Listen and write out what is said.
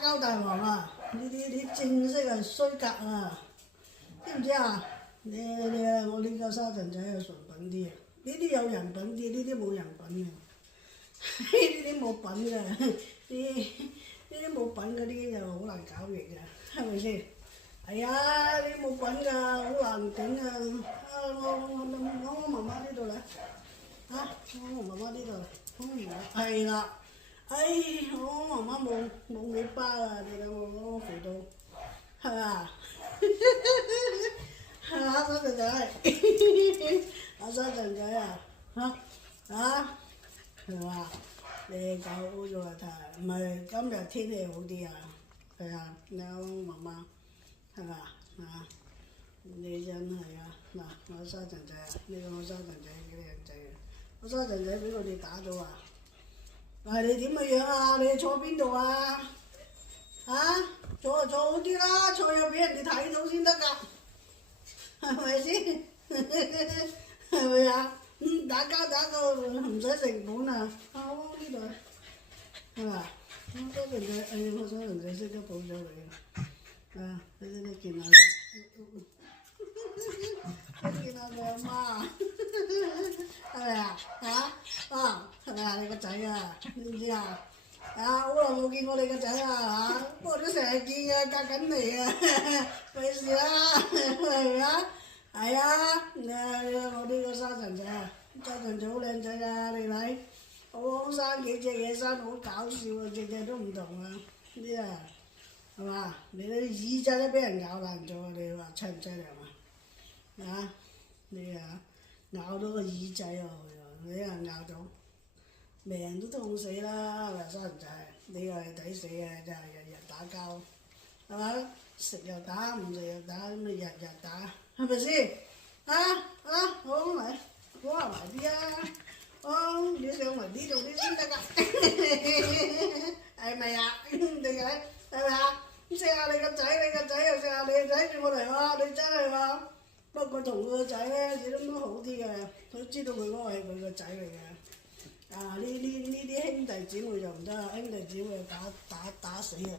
交大王啊！呢正式係衰格啊！知唔知啊？我呢個沙塵仔係純品啲啊！呢啲有人品啲，呢啲冇人品嘅，呢啲冇品嘅，呢啲冇品嗰啲就好難搞嘢嘅，係咪先？係啊，你冇品㗎，好難頂啊！我媽媽呢度嚟，我媽媽呢度，係啦。我媽媽冇尾巴啊！你睇我肥到，係嘛？係嘛，沙塵仔，沙塵仔啊，係嘛？你搞咗啊？唔係今日天氣好啲啊？係啊，你我媽媽係嘛？你真係啊！嗱，我沙塵仔啊，呢個我沙塵仔幾靚仔啊！我沙塵仔俾佢哋打咗啊！你點嘅樣啊？你坐邊度啊？坐就坐好啲啦，坐又俾人哋睇到先得㗎，係咪先？係咪啊？打交唔使成本啊！呢度係嘛？我沙塵仔，我沙塵仔識得抱咗你啊！你見下佢，你見下佢阿媽，係咪啊？係咪啊？你個仔啊？知唔知啊？好耐冇見過你個仔啦不過都成日見啊，隔緊嚟啊，費事啦，係咪啊？係啊，我呢個沙塵仔啊，沙塵仔好靚仔啊，你睇，我生幾隻嘢生好搞笑啊，隻隻都唔同啊，呢啊，係嘛？你啲耳仔都俾人咬爛咗啊！你話犀唔犀利啊？你咬到個耳仔啊！你咬到。命都痛死啦！沙塵仔，你又係抵死嘅，真係日日打交，係嘛？食又打，唔食又打，咁你日日打，係咪先？好嚟，攞下埋啲啊！你上嚟呢度啲先得㗎，係咪啊？你睇係咪啊？錫下你個仔，你個仔又錫下你個仔，住我嚟喎！你真係喎，不過同佢個仔咧始終都好啲嘅，佢知道佢嗰個係佢個仔嚟嘅。呢啲兄弟姊妹就唔得，兄弟姊妹打死啊！